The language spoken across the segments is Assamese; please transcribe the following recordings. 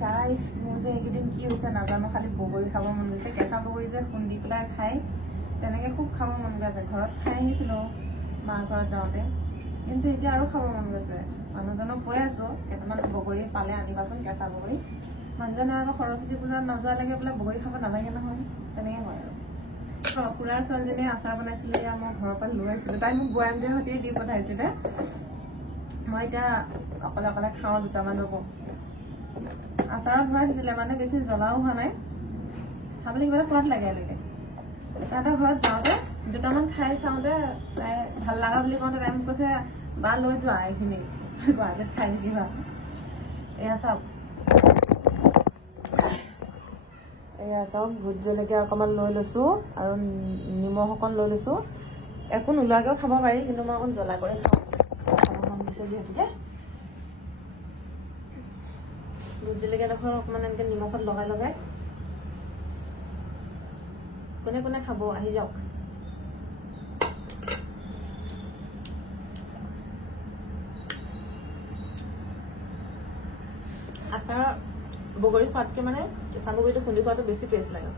গাইছ মোৰ যে এইকেইদিন কি হৈছে নাজানো খালি বগৰী খাব মন গৈছে কেঁচা বগৰী যে খুন্দি পেলাই খাই তেনেকৈ খুব খাব মন গৈছে ঘৰত খাই আহিছিলোঁ মা ঘৰত যাওঁতে কিন্তু এতিয়া আৰু খাব মন গৈছে মানুহজনক কৈ আছোঁ কেইটামান বগৰী পালে আনিবাচোন কেঁচা বগৰী মানুহজনে আকৌ সৰস্বতী পূজাত নোযোৱালৈকে বোলে বগৰী খাব নালাগে নহয় তেনেকৈ হয় আৰু খুৰাৰ ছোৱালীজনীয়ে আচাৰ বনাইছিলে এয়া মই ঘৰৰ পৰা লৈ আহিছিলোঁ তাই মোক বৈয়ামটোৰ সৈতে দি পঠাইছিলে মই এতিয়া অকলে অকলে খাওঁ দুটামান ৰ'ব আচাৰত ভৰাই দিছিলে মানে বেছি জ্বলাও হোৱা নাই খাবলৈ কিবা সোৱাদ লাগে এনেকৈ তাহাঁতৰ ঘৰত যাওঁতে দুটামান খাই চাওঁতে তাই ভাল লগা বুলি কওঁতে তাই মোক কৈছে বা লৈ যোৱা এইখিনি গুৱাহাটীত খাই থাকিবা এয়া চাওক এয়া চাওক ভোট জলকীয়া অকণমান লৈ লৈছোঁ আৰু নিমখ অকণ লৈ লৈছোঁ একো নোলোৱাকৈও খাব পাৰি কিন্তু মই অকণ জ্বলা কৰি খাওঁ খাব মন দিছে যিহেতুকে ভোট জলকীয়াডোখৰ অকণমান এনেকৈ নিমখত লগাই লগাই কোনে কোনে খাব আহি যাওক আচাৰ বগৰী খোৱাতকৈ মানে কেঁচা বগৰীটো খুন্দি খোৱাটো বেছি টেষ্ট লাগে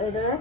এইদৰে